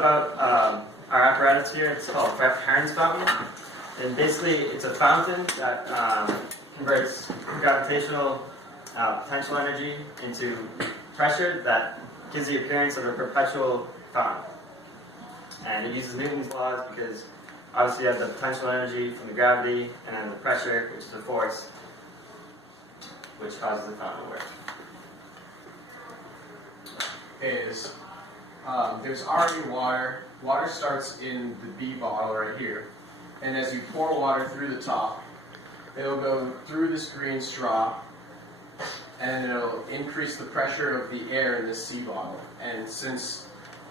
About our apparatus here, it's called Heron's fountain, and basically it's a fountain that converts gravitational potential energy into pressure that gives the appearance of a perpetual fountain. And it uses Newton's laws because obviously you have the potential energy from the gravity and then the pressure, which is the force, which causes the fountain to work. There's already water. Water starts in the B bottle right here. And as you pour water through the top, it'll go through this green straw and it'll increase the pressure of the air in this C bottle. And since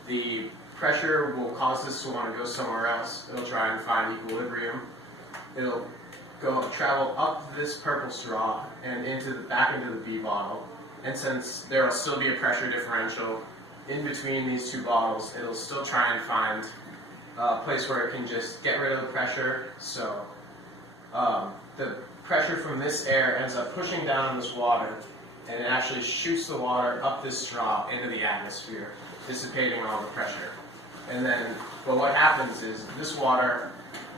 the pressure will cause this to want to go somewhere else, it'll try and find equilibrium. It'll travel up this purple straw and back into the B bottle. And since there will still be a pressure differential in between these two bottles, it'll still try and find a place where it can just get rid of the pressure. So the pressure from this air ends up pushing down this water, and it actually shoots the water up this straw into the atmosphere, dissipating all the pressure. And then, but what happens is this water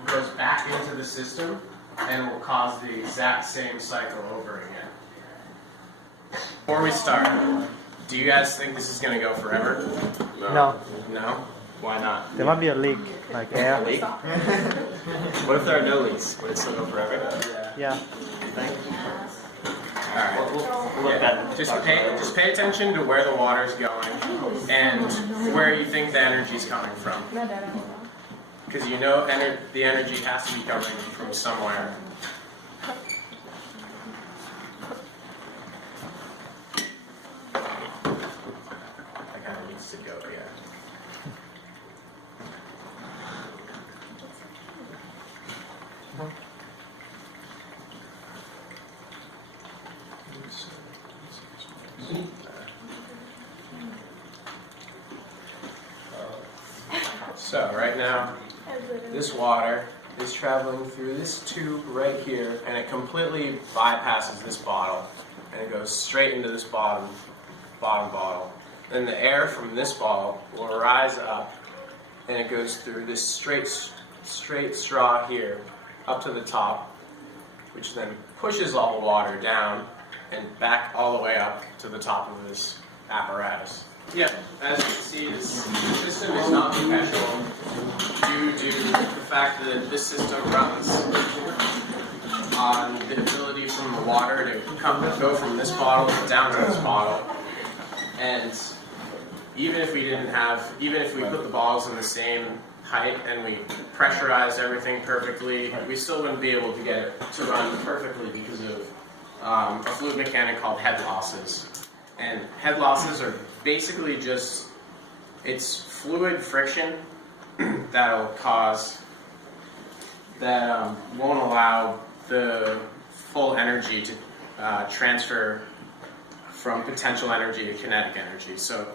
goes back into the system and will cause the exact same cycle over again. Before we start, do you guys think this is going to go forever? No. No? Why not? There might be a leak, like air. A leak? What if there are no leaks? Would it still go forever? Yeah. Alright. We'll look at it. Just pay attention to where the water's going and where you think the energy's coming from. Because you know the energy has to be coming from somewhere. That kind of needs to go, yeah. So right now, this water is traveling through this tube right here, and it completely bypasses this bottle, and it goes straight into this bottom bottle. Then the air from this bottle will rise up, and it goes through this straight straw here up to the top, which then pushes all the water down and back all the way up to the top of this apparatus. Yeah, as you can see, this system is not perpetual due to the fact that this system runs on the ability from the water to go from this bottle down to this bottle. And even if we put the bottles in the same height and we pressurized everything perfectly, we still wouldn't be able to get it to run perfectly because of a fluid mechanic called head losses. And head losses are basically just, it's fluid friction that won't allow the full energy to transfer from potential energy to kinetic energy. So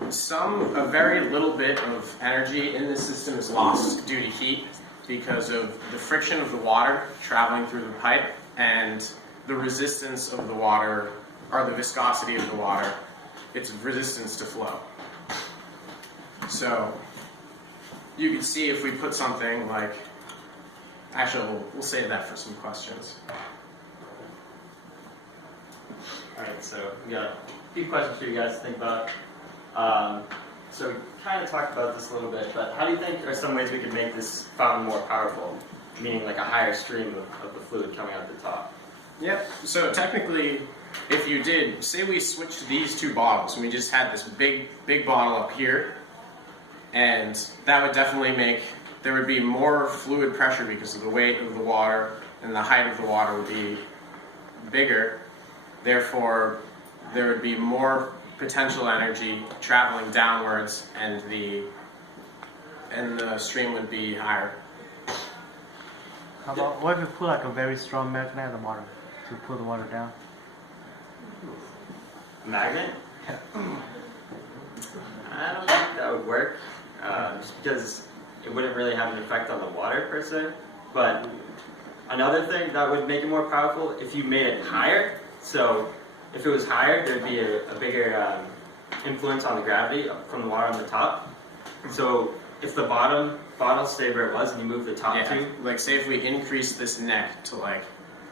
a very little bit of energy in this system is lost due to heat because of the friction of the water traveling through the pipe and the resistance of the water, or the viscosity of the water, its resistance to flow. So you can see if we put something like, actually we'll save that for some questions. Alright, so we got a few questions for you guys to think about. So we kind of talked about this a little bit, but how do you think there are some ways we could make this fountain more powerful? Meaning like a higher stream of the fluid coming out the top. Yep, so technically, if you did, say we switched these two bottles and we just had this big bottle up here, and that would definitely there would be more fluid pressure because of the weight of the water and the height of the water would be bigger. Therefore, there would be more potential energy traveling downwards and the stream would be higher. How about, what if you put like a very strong magnet at the bottom to pull the water down? Magnet? I don't think that would work, just because it wouldn't really have an effect on the water per se. But another thing that would make it more powerful, if you made it higher. So if it was higher, there'd be a bigger influence on the gravity from the water on the top. So if the bottom bottle stayed where it was and you move the top Yeah, two, like say if we increase this neck to like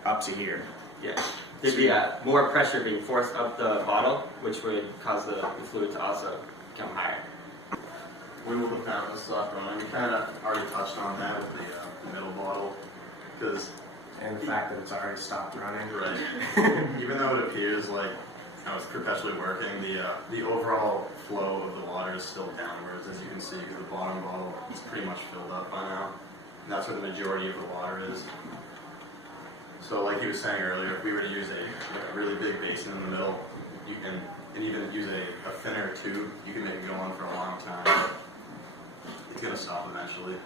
up to here. yeah, there'd be more pressure being forced up the bottle, which would cause the fluid to also become higher. When will the fountain stop running? We kind of already touched on that with the middle bottle, because And the fact that it's already stopped running. right, even though it appears like how it's perpetually working, the overall flow of the water is still downwards, as you can see, because the bottom bottle is pretty much filled up by now. And that's where the majority of the water is. So, like he was saying earlier, if we were to use a really big basin in the middle, you can, and even use a thinner tube, you can make it go on for a long time. It's gonna stop eventually.